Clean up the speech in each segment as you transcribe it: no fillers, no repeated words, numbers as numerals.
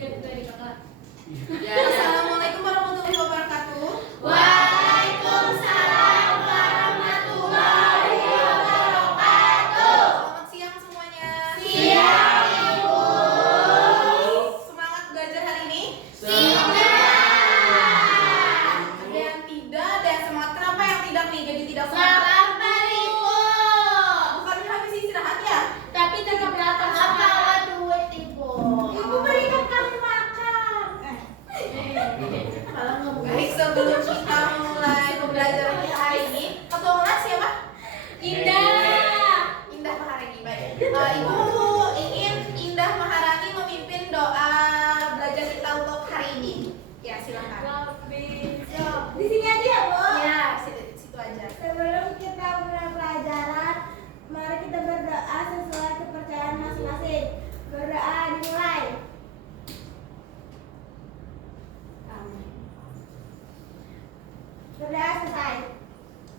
dari kakak. Assalamualaikum warahmatullahi wabarakatuh. Waalaikumsalam warahmatullahi wabarakatuh. Selamat siang semuanya. Siang, Ibu. Semangat belajar hari ini? Siap. Ada yang tidak, ada yang semangat. Kenapa yang tidak nih? Jadi tidak semangat. Lapar, Ibu. Bukannya habis istirahat ya? Tapi tetap lapar. Apa duit, Ibu? Ibu berikan kami makan. Baik, sebelum kita mulai pembelajaran kita hari ini, ketua kelas siapa? Indah. Indah Maharani. Baik. Ibu ingin Indah Maharani memimpin doa belajar kita untuk hari ini. Ya, silakan. Di sini aja ya, Bu? Ya, situ aja. Sebelum kita mulai pelajaran, mari kita berdoa sesuai kepercayaan masing-masing. Berdoa dimulai. Berdoa selesai.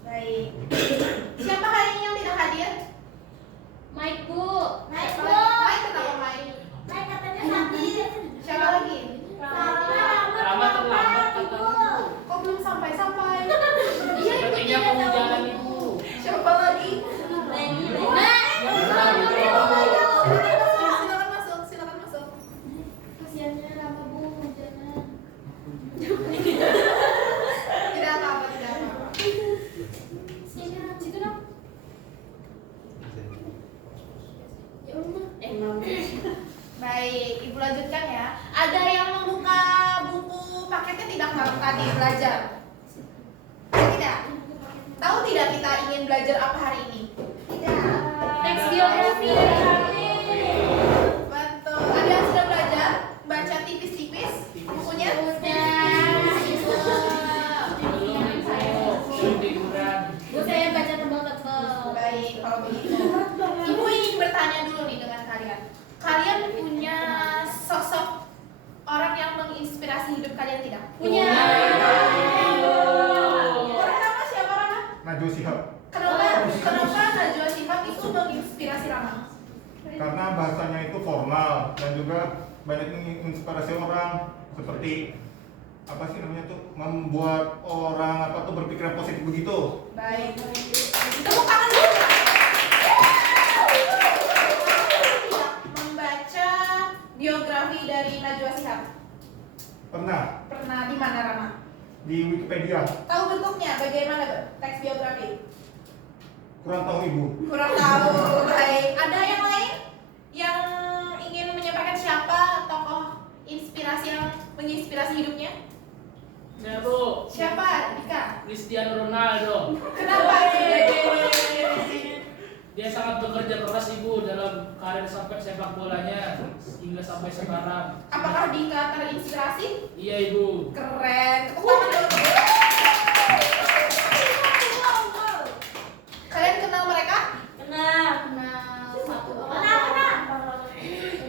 Baik. Siapa hari ini yang tidak hadir? Mike, Bu. Mike, Siapa Bu. lagi? Mike, kenapa Mike? Mike katanya sakit. Siapa lagi? Rama terlambat Ibu. katanya. Kok belum sampai-sampai? Iya, Sepertinya kamu jalan Ibu. Siapa lagi? Silakan masuk, silakan masuk. Kasiannya Rama, Bu, jangan. Tidak apa-apa, tidak apa-apa. Situ dong. Ya Allah. Baik, Ibu lanjutkan ya. Ada yang membuka buku paketnya tidak kalau tadi belajar? Tidak. Tahu tidak kita ingin belajar apa hari ini? Teks biografi. Betul. Ada yang sudah belajar baca tipis-tipis bukunya? Bu, saya baca tebal-tebal. Baik, kalau begitu. Ibu ingin bertanya dulu nih dengan kalian. Kalian punya sosok orang yang menginspirasi hidup kalian tidak? Punya. Orang Rama siapa Rama? Najwa Shihab, Kenapa Najwa Shihab itu menginspirasi Rama? karena bahasanya itu formal dan juga banyak menginspirasi orang, seperti apa sih namanya tuh, membuat orang apa tuh berpikiran positif begitu. Baik. Tepuk tangan dulu. Membaca biografi dari Najwa Shihab. Pernah Pernah di mana Rama? di Wikipedia, Tahu bentuknya bagaimana teks biografi? kurang tahu Ibu. Kurang tahu. Baik. Ada yang lain yang ingin menyampaikan siapa tokoh inspirasi yang menginspirasi hidupnya? Ya Bu, Siapa? Dika. Cristiano Ronaldo. Kenapa? Dia sangat bekerja keras Ibu dalam karir sampai sepak bolanya hingga sampai sekarang. Apakah Dika terinspirasi? Iya Ibu. Keren. Tepuk tangan dulu. Kalian kenal mereka? Kenal satu orang.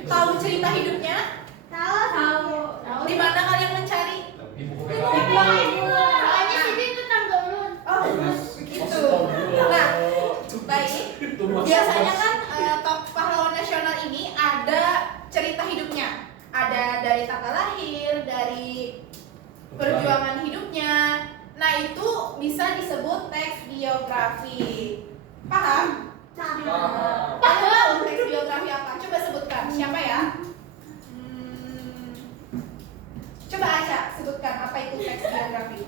Tahu cerita hidupnya? Tahu. Di mana kalian mencari? Soalnya sini tetangga ulun. Oh, begitu. Nah, baik. Biasanya kan pahlawan nasional ini ada cerita hidupnya. Ada dari tanggal lahir, dari perjuangan hidupnya. Nah, itu bisa disebut teks biografi. Paham? Paham teks biografi apa? Coba sebutkan. Siapa ya? Coba Aca sebutkan apa itu teks biografi.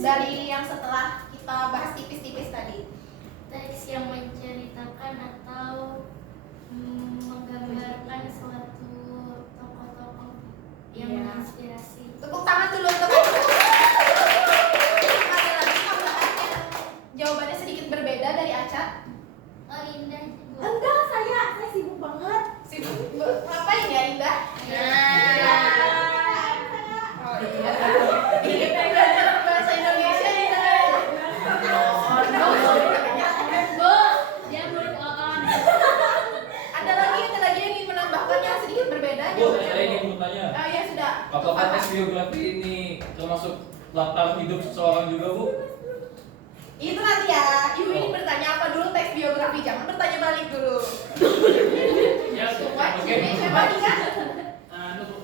Dari yang setelah kita bahas tipis-tipis tadi. Teks yang menceritakan atau menggambarkan suatu tokoh-tokoh yang Iya. menginspirasi. Tepuk tangan dulu, tepuk. Ada lagi tambahan yang jawabannya sedikit berbeda dari Aca? Oh, Indah juga. Enggak, saya sibuk banget. Sibuk ngapain ya Indah? Oh iya. Ini belajar bahasa Indonesia nih. Bu, dia murid Oon. Ada lagi yang ingin menambahkan yang sedikit berbeda? Bu, saya ingin bertanya, Oh ya sudah. apakah tes biografi ini termasuk latar hidup seseorang juga, Bu? Itu nanti ya. Ibu ini bertanya apa dulu teks biografi, jangan bertanya balik dulu. Ya, What? oke. Siapa nih kan? Anu, Bu.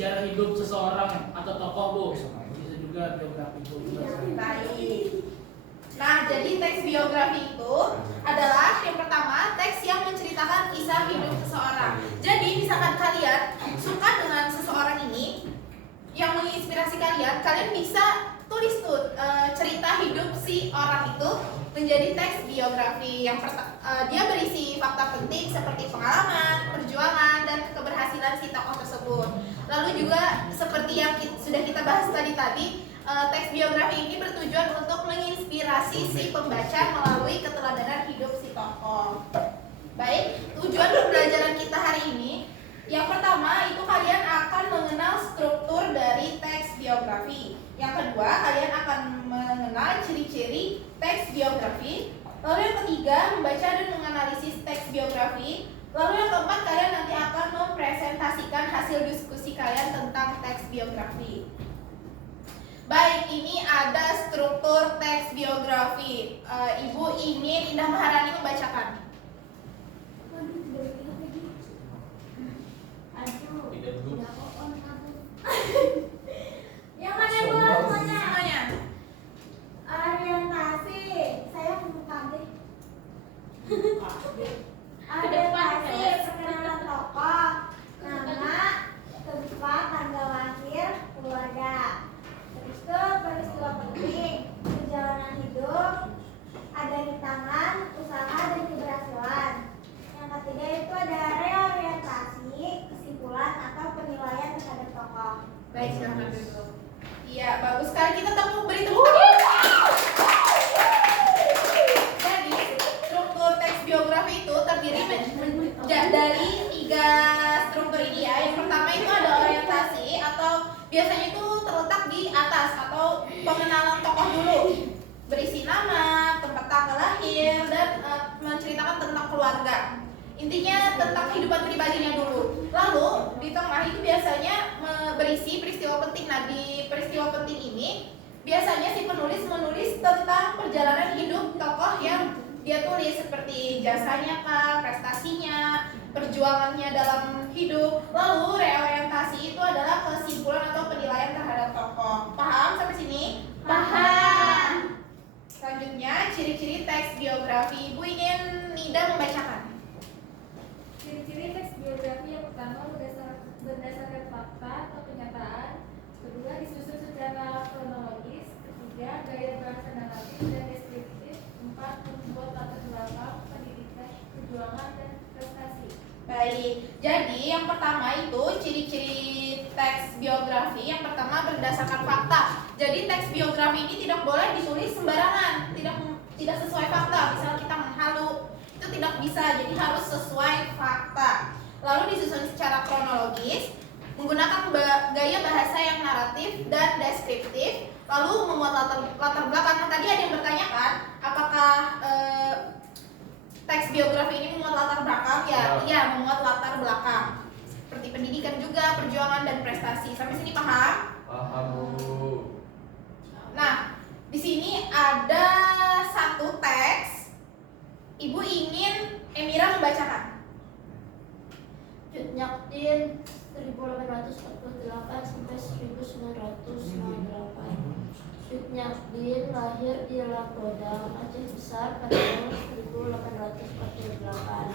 sejarah hidup seseorang atau tokoh Bu. Bisa juga biografi Bu. Baik. Nah, jadi teks biografi itu adalah yang pertama teks yang menceritakan kisah hidup seseorang. Jadi misalkan kalian suka dengan seseorang ini yang menginspirasi kalian, kalian bisa tulis tuh cerita hidup si orang itu menjadi teks biografi. Dia berisi fakta penting seperti pengalaman, perjuangan, dan keberhasilan si tokoh tersebut. Lalu juga seperti yang sudah kita bahas tadi, teks biografi ini bertujuan untuk menginspirasi si pembaca melalui keteladanan hidup si tokoh. Baik, tujuan pembelajaran kita hari ini yang pertama itu kalian akan mengenal struktur dari teks biografi. Yang kedua, kalian akan mengenal ciri-ciri teks biografi. Lalu yang ketiga, membaca dan menganalisis teks biografi. Lalu yang keempat, kalian nanti akan mempresentasikan hasil diskusi kalian tentang teks biografi. Baik, ini ada struktur teks biografi. Ibu ingin Indah Maharani membacakan. Waduh, tidak begitu lagi. Aduh, Tidak dulu. udah on aku. Yang mana dulu semuanya? Semuanya. Orientasi, saya buka deh. Ke depan, Orientasi, kelas. perkenalan tokoh, nama, tempat, tanggal lahir, keluarga. Terus itu peristiwa penting, perjalanan hidup, ada rintangan, usaha, dan keberhasilan. Yang ketiga itu ada reorientasi, kesimpulan atau penilaian terhadap tokoh. Baik, silakan dulu. Iya, bagus sekali, kita beri tepuk tangan. Jadi, struktur teks biografi itu terdiri dari 3 struktur ini ya. Yang pertama itu ada orientasi atau biasanya itu terletak di atas atau pengenalan tokoh dulu. Berisi nama, tempat tanggal lahir, dan menceritakan tentang keluarga. Intinya tentang kehidupan pribadinya dulu. Lalu di tengah itu biasanya berisi peristiwa penting. Nah, di peristiwa penting ini biasanya si penulis menulis tentang perjalanan hidup tokoh yang dia tulis, seperti jasanya kah, prestasinya, perjuangannya dalam hidup. Lalu reorientasi itu adalah kesimpulan atau penilaian terhadap tokoh. Paham sampai sini? Paham. Selanjutnya ciri-ciri teks biografi. Ibu ingin Nida membacakan. Ciri-ciri teks biografi yang pertama berdasarkan fakta atau kenyataan, kedua disusun secara kronologis, ketiga gaya bahasa naratif dan deskriptif, empat membuat latar belakang, pendidikan, perjuangan, dan prestasi. Baik, jadi yang pertama itu ciri-ciri teks biografi. Yang pertama berdasarkan fakta. Jadi teks biografi ini tidak boleh ditulis sembarangan, tidak sesuai fakta. Misal kita menghalu, itu tidak bisa, jadi harus sesuai fakta. Lalu disusun secara kronologis, menggunakan gaya bahasa yang naratif dan deskriptif, lalu memuat latar belakang. Nah, tadi ada yang bertanyakan, apakah teks biografi ini memuat latar belakang? Iya, memuat latar belakang. Seperti pendidikan juga, perjuangan dan prestasi. Sampai sini paham? Paham Bu. Nah, di sini ada satu teks. Ibu ingin Emira membacakan. Nyaktin 1848 sampai 1998. Nyaktin lahir di Lakodang, Aceh Besar pada tahun 1848.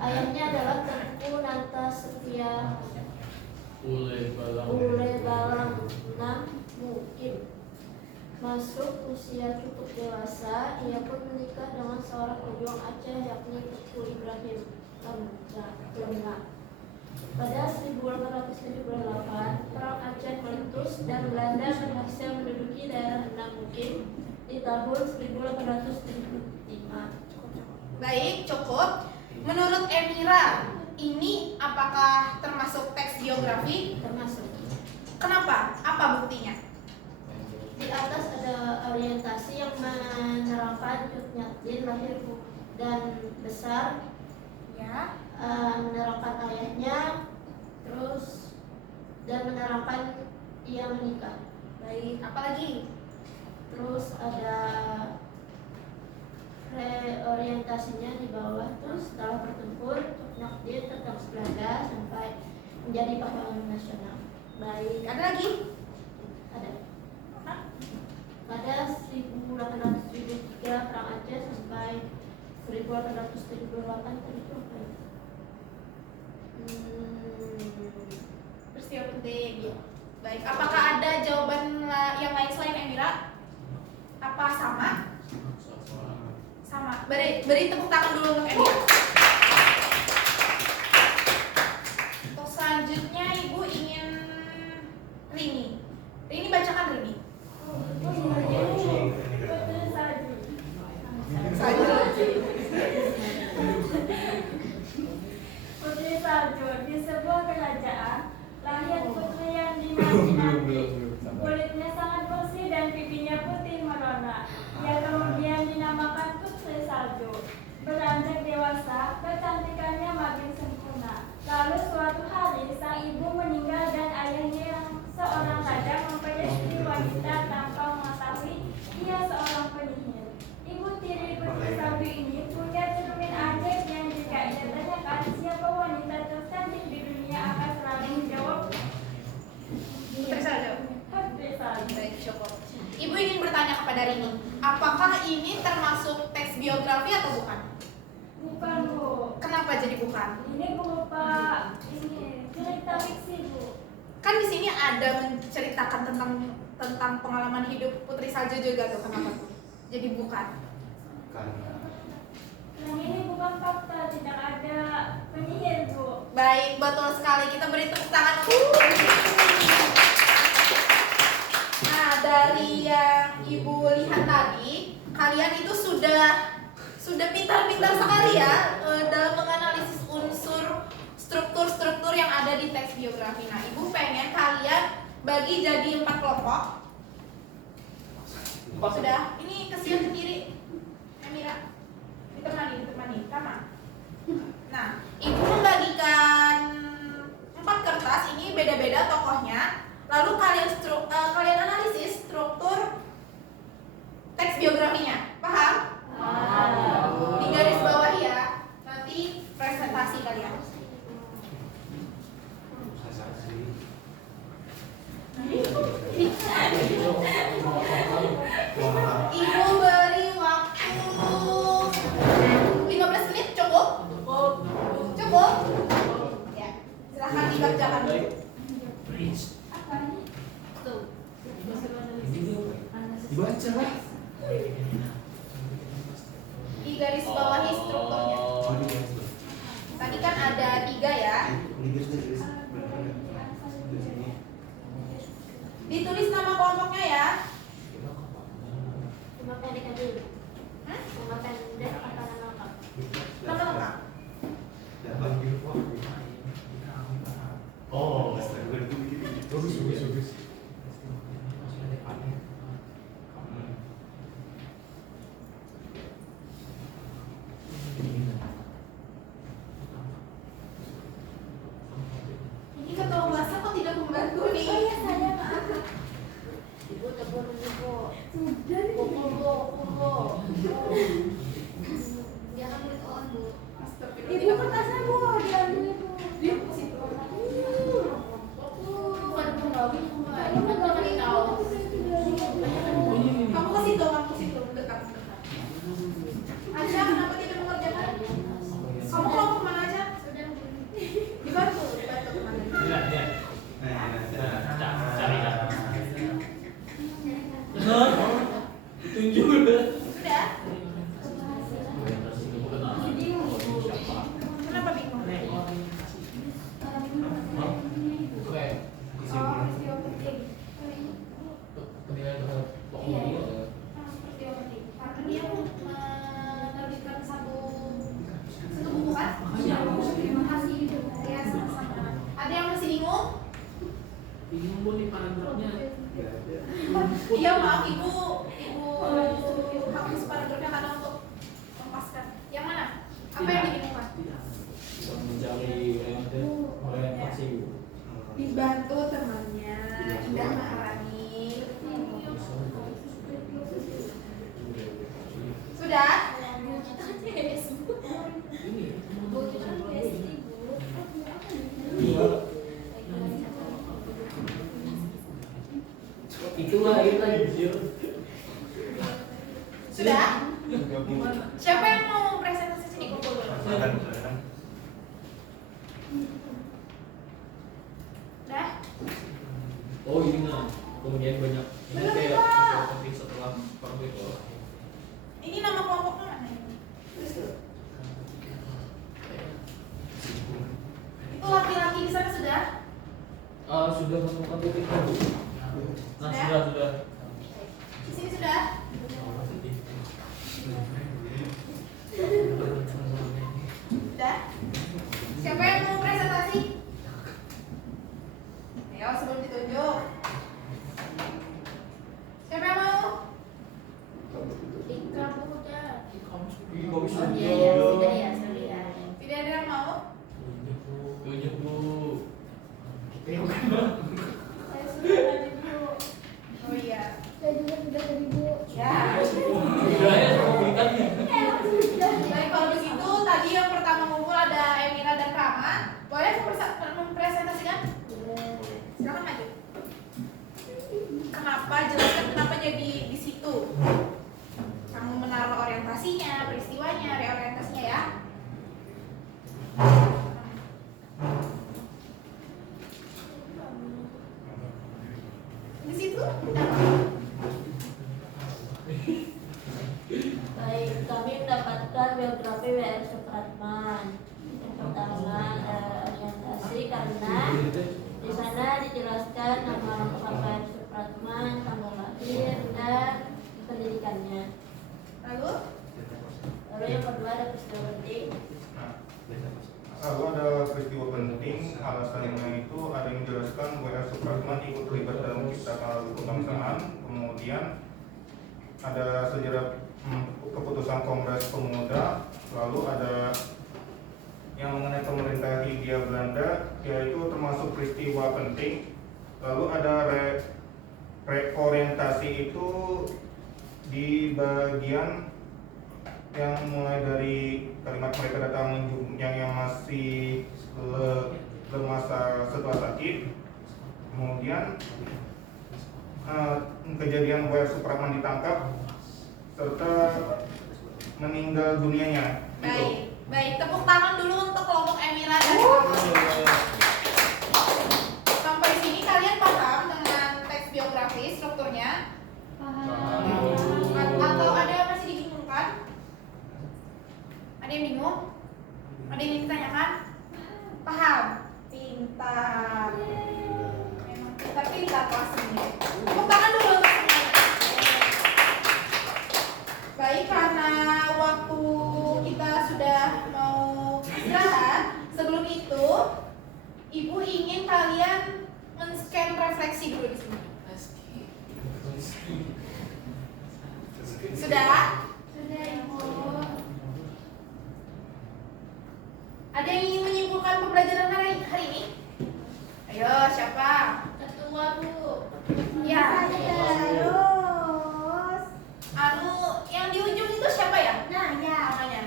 Ayahnya adalah Tengku Nanta Setia Ule Balang 6 Mukim. Masuk usia cukup dewasa, ia pun menikah dengan seorang pejuang Aceh yakni Tengku Ibrahim Lemna. Pada 1878, Perang Aceh meletus dan Belanda berhasil menduduki daerah Mukim di tahun 1875. Baik, cukup. Menurut Emira, ini apakah termasuk teks biografi? Termasuk. Kenapa? Apa buktinya? Di atas ada orientasi yang menerangkan Nyaktin lahir dan besar, Ya. menerangkan ayahnya, terus dan menerangkan ia menikah. Baik, apalagi? Terus ada reorientasinya di bawah. Terus setelah bertempur, Nyaktin tetap Belanda sampai menjadi pahlawan nasional. Baik, Ada lagi? ada. Pada 1873 Perang Aceh sampai 1878 tadi itu apa ya? Peristiwa penting. Baik, apakah ada jawaban yang lain selain Emira? Apa sama? Sama. Beri tepuk tangan dulu untuk Emira. Untuk selanjutnya Ibu ingin Rini. Rini bacakan Rini. Putri Salju di sebuah kerajaan lahir putri yang dinanti-nanti. Kulitnya sangat bersih dan pipinya putih merona. Ia kemudian dinamakan Putri Salju. Beranjak dewasa, kecantikannya makin sempurna. Lalu suatu hari sang ibu meninggal dan ayahnya yang seorang raja memperistri wanita tanpa mengetahui ia seorang penyihir. Ibu tiri Putri Salju ini punya cermin ajaib yang jika ia tanyakan siapa wanita tercantik di dunia akan selalu menjawab Putri Salju. Putri Salju. Baik, cukup. Ibu ingin bertanya kepada Rini, apakah ini termasuk teks biografi atau bukan? Bukan, Bu. Kenapa jadi bukan? Ini berupa ini cerita fiksi, Bu. Kan di sini ada menceritakan tentang pengalaman hidup Putri Salju juga tuh, kenapa tuh? Jadi bukan. Yang ini bukan fakta, tidak ada penyihir, Bu. Baik, betul sekali. Kita beri tepuk tangan. Nah, dari yang Ibu lihat tadi, kalian itu sudah pintar-pintar sekali ya dalam menganalisis unsur struktur-struktur yang ada di teks biografi. Nah, Ibu pengen kalian bagi jadi 4 kelompok. Sudah, ini kesian sendiri. Emira, ditemani, Kama. Nah, Ibu membagikan 4 kertas, ini beda-beda tokohnya. Lalu kalian analisis struktur teks biografinya. Paham? Di garis bawah ya. Nanti presentasi kalian. Ibu beri waktu 15 menit cukup? Cukup? Ya. Silahkan dibacakan. Dibaca lah. Di garis bawahi strukturnya. Tadi kan ada 3 ya. Ditulis nama kelompoknya ya. Cuma pendek aja dulu. Cuma pendek apa nama lengkap? Nama lengkap. Oh, bagus. Ini ketua bahasa kok tidak membantu nih? Oh iya, saya maaf. Ibu tegur ibu. Sudah. Kumpul. Jangan berdoa, Bu. Ibu kertasnya, Bu, diambil, Bu. Di situ. Bukan penggawi, Kamu kan nggak boleh tahu. Kamu ke situ, dekat. Aja, kenapa tidak mengerjakan? Kamu kelompok mana aja? Dibantu kemana? Cari dah. Tunjuk. Sudah? Kenapa bingung? Oh, peristiwa penting. Peristiwa penting. Karena dia menerbitkan satu buku kan? Terima kasih. Ya, sama-sama. Ada yang masih bingung? Bingung Bu nih paragrafnya. Iya, maaf Ibu hapus paragrafnya karena untuk melepaskan. Yang mana? Apa yang dibingungkan? Mencari orientasi. Dibantu temannya Indah Maharani. Sudah? Itulah kita jujur. Sudah? Siapa yang mau presentasi sini? Kumpul dulu. Udah? Oh ini nah, kemudian banyak ini Belum, kayak Pak. penting setelah konflik. Ini nama kelompoknya mana ini? Itu laki-laki di sana sudah? Sudah menemukan titik temu. Nah Sudah? sudah. Di sini sudah? Sudah? Siapa yang mau presentasi? Ayo sebelum ditunjuk. Siapa yang mau? Ika udah. Oh Iya ya, sudah ya, sorry ya. Tidak ada yang mau? Tunjuk bu. Saya sudah tadi Bu. Oh iya. Saya juga sudah tadi Bu. Ya. Udah ya sama berikannya. Baik, kalau begitu tadi yang pertama ngumpul ada Emira dan Rama. Boleh mempresentasikan? Silakan maju. Kenapa? Jelaskan kenapa jadi di situ. Kamu menaruh orientasinya, peristiwanya, reorientasinya ya. Di situ. Baik, kami mendapatkan biografi W.R. Supratman. Yang pertama orientasi karena di sana dijelaskan nama lengkap W.R. Supratman, tanggal lahir dan pendidikannya. Lalu Lalu yang kedua ada peristiwa penting. Lalu ada peristiwa penting, alasannya itu ada yang menjelaskan W.R. Supratman ikut terlibat dalam Cipta Kebangsaan, kemudian ada sejarah keputusan Kongres Pemuda, lalu ada yang mengenai pemerintah Hindia Belanda, yaitu termasuk peristiwa penting, lalu ada reorientasi itu di bagian yang mulai dari kalimat mereka datang yang masih lemasa setelah sakit, kemudian kejadian W.R. Supratman ditangkap serta meninggal dunianya. baik, baik. Tepuk tangan dulu untuk kelompok Emira dan Rama. Sampai sini kalian paham dengan teks biografi strukturnya? Atau ada yang masih dibingungkan? Ada yang bingung? Ada yang ingin ditanyakan? Paham? Pintar. Memang pintar kelas ini. Tepuk tangan dulu untuk semuanya. Baik, karena waktu kita sudah mau istirahat, sebelum itu Ibu ingin kalian men-scan refleksi dulu di sini. Sudah? Sudah Ibu. Ada yang ingin menyimpulkan pembelajaran hari ini? Ayo, siapa? Ketua Bu. Ya. Terus. Yang di ujung itu siapa ya? Nah, ya. Namanya.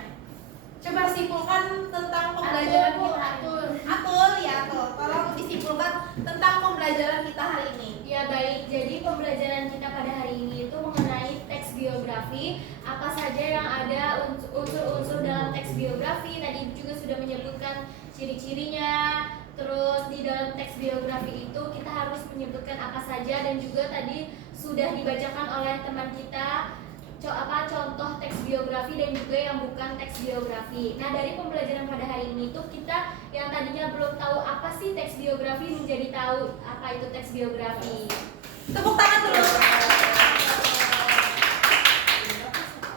Coba simpulkan tentang pembelajaran Atul, Bu, kita. Atul. Atul, ya Atul. Tolong disimpulkan tentang pembelajaran kita hari ini. Ya baik, jadi pembelajaran kita pada hari ini itu mengenai teks biografi. Apa saja yang ada unsur-unsur dalam teks biografi. Tadi juga sudah menyebutkan ciri-cirinya. Terus di dalam teks biografi itu kita harus menyebutkan apa saja, dan juga tadi sudah dibacakan oleh teman kita contoh teks biografi dan juga yang bukan teks biografi. Nah, dari pembelajaran pada hari ini tuh kita yang tadinya belum tahu apa sih teks biografi menjadi tahu apa itu teks biografi. Tepuk tangan dulu.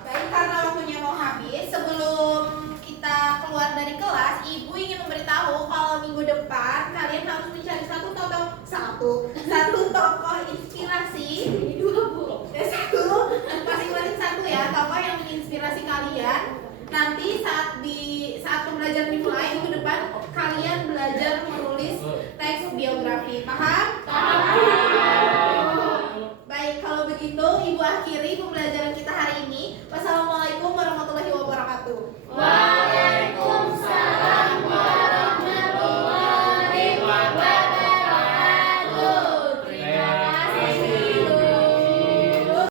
Baik, karena waktunya mau habis, sebelum kita keluar dari kelas, Ibu ingin memberitahu kalau minggu depan kalian harus mencari satu tokoh inspirasi. Ini dua Bu. Masing-masing satu ya, tokoh yang menginspirasi kalian. Nanti saat pembelajaran dimulai minggu depan, kalian belajar menulis teks biografi. Paham?